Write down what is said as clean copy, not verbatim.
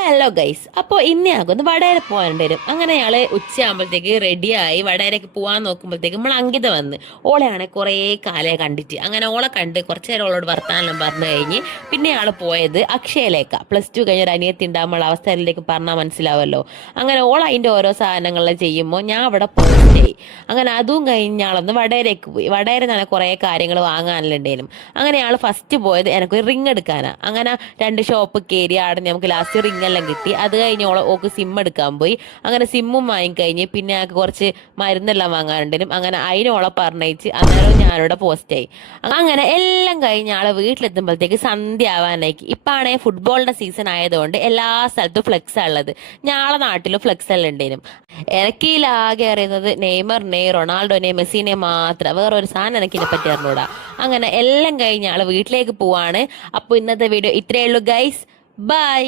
Hello guys, അപ്പോൾ ഇന്നയാകൊന്ന് വടകര പോകാൻ വരും. അങ്ങനെ അയാള് ഉച്ചയാകുമ്പോഴത്തേക്ക് റെഡിയായി വടകരക്ക് പോകാൻ നോക്കുമ്പോഴത്തേക്ക് നമ്മൾ അങ്കിത വന്ന് ഓളെയാണ് കുറേ കാലം കണ്ടിട്ട്. അങ്ങനെ ഓളെ കണ്ട് കുറച്ചു നേരം ഓളോട് വർത്താനം പറഞ്ഞു കഴിഞ്ഞ് പിന്നെ ആള് പോയത് അക്ഷയയിലേക്കാ. +2 കഴിഞ്ഞ ഒരു അനിയത്തി ഉണ്ടാകുമ്പോൾ അവസ്ഥയിലേക്ക് പറഞ്ഞാൽ മനസ്സിലാവല്ലോ. അങ്ങനെ ഓൾ അതിന്റെ ഓരോ സാധനങ്ങളിൽ ചെയ്യുമ്പോൾ ഞാൻ അവിടെ പോയി. അങ്ങനെ അതും കഴിഞ്ഞാളൊന്ന് വടകരയ്ക്ക് പോയി. വടകര തന്നെ കുറേ കാര്യങ്ങൾ വാങ്ങാനുണ്ടായിരുന്നു. അങ്ങനെ ആള് ഫസ്റ്റ് പോയത് എനിക്കൊരു റിങ് എടുക്കാനാ. അങ്ങനെ 2 ഷോപ്പ് കയറി. അവിടെ നമുക്ക് ലാസ്റ്റ് റിങ് എല്ലാം കിട്ടി. അത് കഴിഞ്ഞ് ഓക്ക് സിം എടുക്കാൻ പോയി. അങ്ങനെ സിമ്മും വാങ്ങിക്കഴിഞ്ഞ് പിന്നെ ഞങ്ങൾക്ക് കുറച്ച് മരുന്നെല്ലാം വാങ്ങാനുണ്ടായിരുന്നു. അങ്ങനെ അതിനോളെ പറഞ്ഞയച്ച് അന്നേരം ഞാനിവിടെ പോസ്റ്റായി. അങ്ങനെ എല്ലാം കഴിഞ്ഞ് ആളെ വീട്ടിലെത്തുമ്പോഴത്തേക്ക് സന്ധ്യ ആവാനായി. ഇപ്പാണെ ഫുട്ബോളിന്റെ സീസൺ ആയതുകൊണ്ട് എല്ലാ സ്ഥലത്തും ഫ്ലെക്സാ ഉള്ളത്. ഞങ്ങളെ നാട്ടിലും ഫ്ലെക്സ് എല്ലാം ഉണ്ടായിരുന്നു. എനിക്ക് ഈ ലാകെ അറിയുന്നത് നെയ്മറിനെ, റൊണാൾഡോനെ, മെസ്സിനെ മാത്രം. വേറൊരു സാധനം എനിക്ക് ഇതിനെ പറ്റി അറിഞ്ഞൂടാ. അങ്ങനെ എല്ലാം കഴിഞ്ഞ് ആളെ വീട്ടിലേക്ക് പോവാണ്. അപ്പോൾ ഇന്നത്തെ വീഡിയോ ഇത്രയേ ഉള്ളൂ ഗൈസ്. ബൈ.